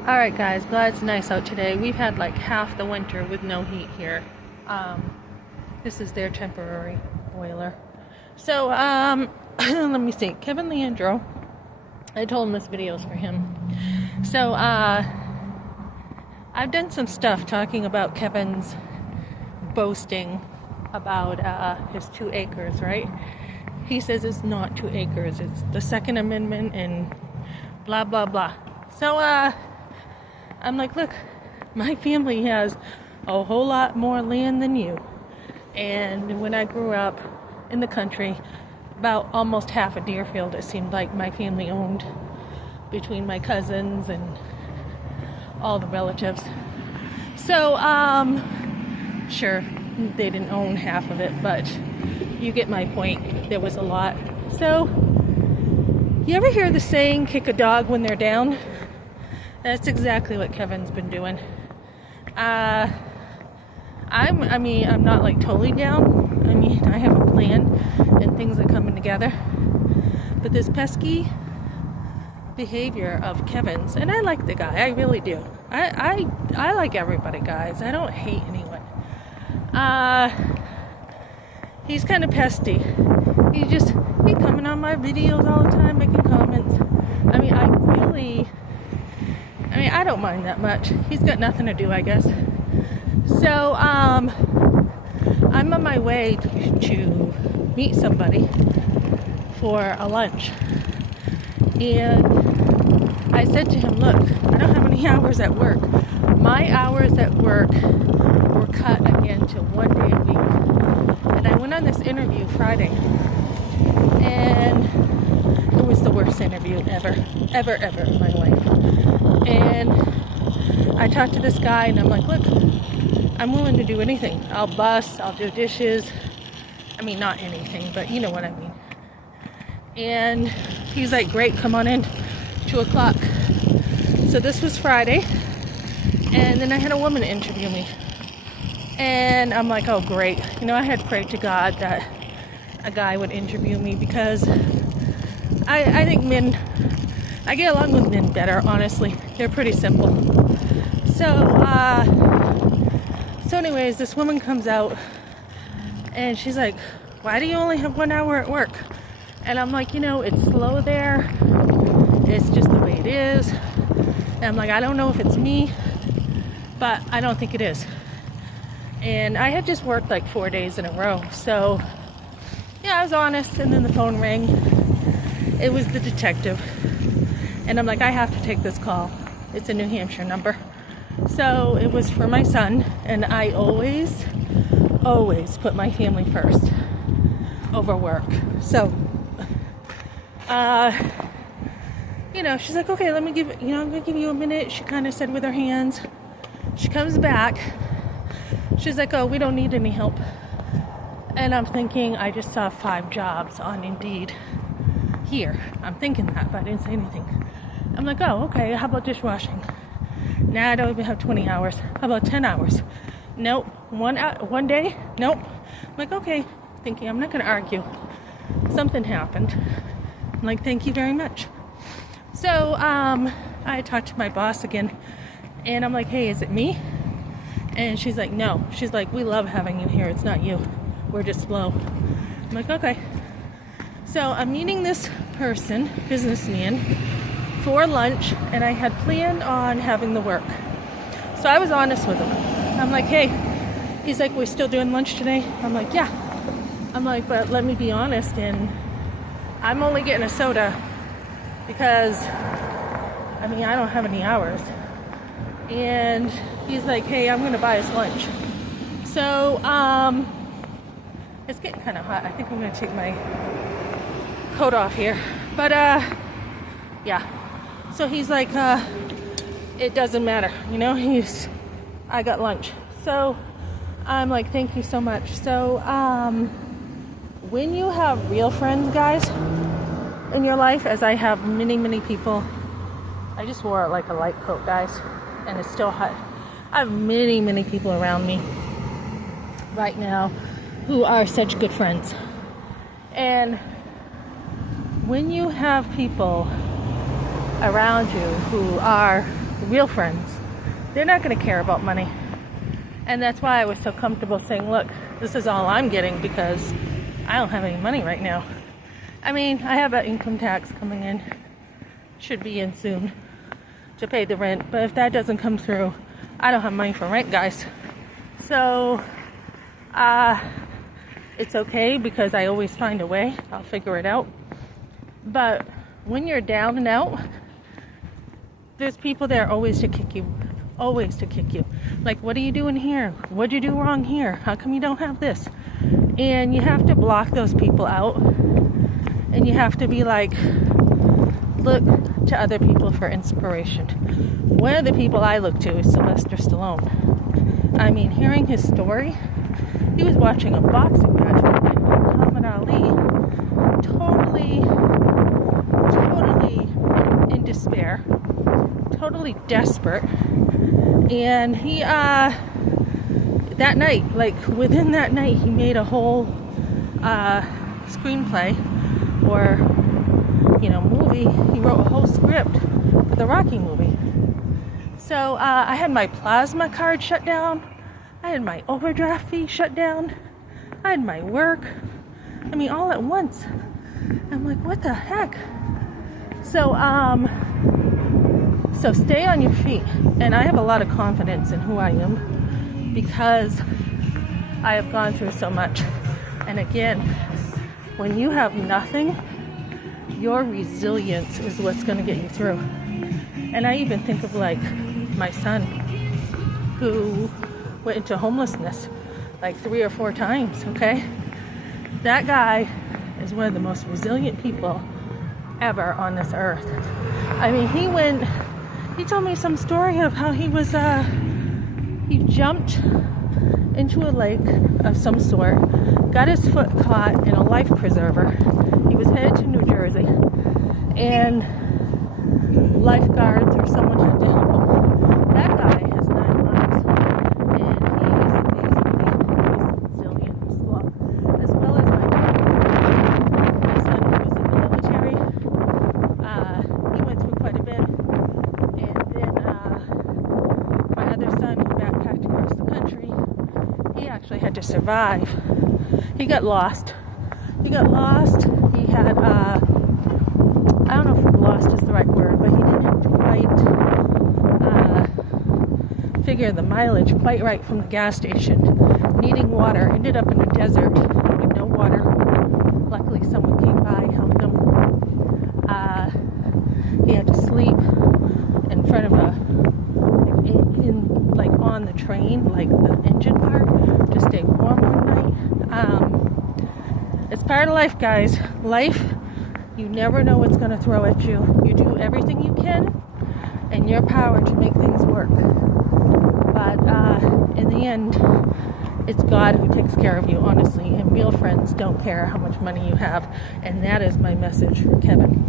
Alright guys, glad it's nice out today. We've had like half the winter with no heat here. This is their temporary boiler. So, let me see. Kevin Leandro, I told him this video is for him. So, I've done some stuff talking about Kevin's boasting about his 2 acres, right? He says it's not 2 acres, it's the Second Amendment and blah, blah, blah. So, I'm like, look, my family has a whole lot more land than you. And when I grew up in the country, about almost half of Deerfield, it seemed like my family owned, between my cousins and all the relatives. So, sure, they didn't own half of it, but you get my point. There was a lot. So, you ever hear the saying, kick a dog when they're down? That's exactly what Kevin's been doing. I'm not like totally down. I have a plan and things are coming together. But this pesky behavior of Kevin's, and I like the guy, I really do. I like everybody, guys. I don't hate anyone. He's kind of pesty. He's coming on my videos all the time, making comments. I don't mind that much. He's got nothing to do, I guess. So, I'm on my way to meet somebody for a lunch. And I said to him, look, I don't have any hours at work. My hours at work were cut again to 1 day a week. And I went on this interview Friday. And it was the worst interview ever in my life. And I talked to this guy and I'm like, look, I'm willing to do anything. I'll bus, I'll do dishes. Not anything, but you know what I mean. And he's like, great, come on in, 2 o'clock. So this was Friday. And then I had a woman interview me. And I'm like, oh, great. I had prayed to God that a guy would interview me because I think I get along with men better, honestly. They're pretty simple. So anyways, this woman comes out and she's like, why do you only have 1 hour at work? And I'm like, it's slow there. It's just the way it is. And I'm like, I don't know if it's me, but I don't think it is. And I had just worked like 4 days in a row. So yeah, I was honest. And then the phone rang. It was the detective. And I'm like, I have to take this call. It's a New Hampshire number. So it was for my son. And I always put my family first over work. So, she's like, okay, I'm going to give you a minute. She kind of said with her hands. She comes back. She's like, oh, we don't need any help. And I'm thinking, I just saw 5 jobs on Indeed here. I'm thinking that, but I didn't say anything. I'm like, oh, okay, how about dishwashing? Nah, I don't even have 20 hours. How about 10 hours? Nope. 1 day? Nope. I'm like, okay. Thinking, I'm not going to argue. Something happened. I'm like, thank you very much. So, I talked to my boss again, and I'm like, hey, is it me? And she's like, no. She's like, we love having you here. It's not you. We're just slow. I'm like, okay. So I'm meeting this person, businessman, for lunch, and I had planned on having the work. So I was honest with him. I'm like, hey. He's like, we're still doing lunch today? I'm like, yeah. I'm like, but let me be honest, and I'm only getting a soda because, I don't have any hours. And he's like, hey, I'm going to buy us lunch. So, it's getting kind of hot. I think I'm going to take my coat off here. But, yeah. So he's like, it doesn't matter. I got lunch. So, I'm like, thank you so much. So, when you have real friends, guys, in your life, as I have many, many people, I just wore like a light coat, guys, and it's still hot. I have many, many people around me right now who are such good friends. And when you have people around you who are real friends, they're not going to care about money. And that's why I was so comfortable saying, look, this is all I'm getting because I don't have any money right now. I mean, I have an income tax coming in, should be in soon, to pay the rent. But if that doesn't come through, I don't have money for rent, guys. So, it's okay because I always find a way. I'll figure it out. But when you're down and out, there's people there always to kick you. Always to kick you. Like, what are you doing here? What'd you do wrong here? How come you don't have this? And you have to block those people out. And you have to be like, look to other people for inspiration. One of the people I look to is Sylvester Stallone. I mean, hearing his story, he was watching a boxing match with Muhammad Ali, totally in despair, totally desperate. And he, that night, like within that night, he made a whole screenplay or, movie. He wrote a whole script for the Rocky movie. So I had my plasma card shut down. I had my overdraft fee shut down. I had my work. I mean, all at once. I'm like, what the heck? So, so stay on your feet. And I have a lot of confidence in who I am because I have gone through so much. And again, when you have nothing, your resilience is what's going to get you through. And I even think of like my son who went into homelessness like 3 or 4 times, okay? That guy is one of the most resilient people ever on this earth. I mean, he told me some story of how he jumped into a lake of some sort, got his foot caught in a life preserver. He was headed to New Jersey, and lifeguards or someone had to help him. That guy has 9 lives, and he is amazingly resilient as well. As well as my son who was in the military. He went through quite a bit, and then my other son who backpacked across the country, he actually had to survive. He got lost. He had, I don't know if lost is the right word, but he didn't quite figure the mileage quite right from the gas station. Needing water, ended up in a desert with no water. Luckily someone came by, helped him. He had to sleep in front of like on the train, like the engine part, to stay warm one night. It's part of life, guys. Life, you never know what's going to throw at you. You do everything you can in your power to make things work. But in the end, it's God who takes care of you, honestly. And real friends don't care how much money you have. And that is my message for Kevin.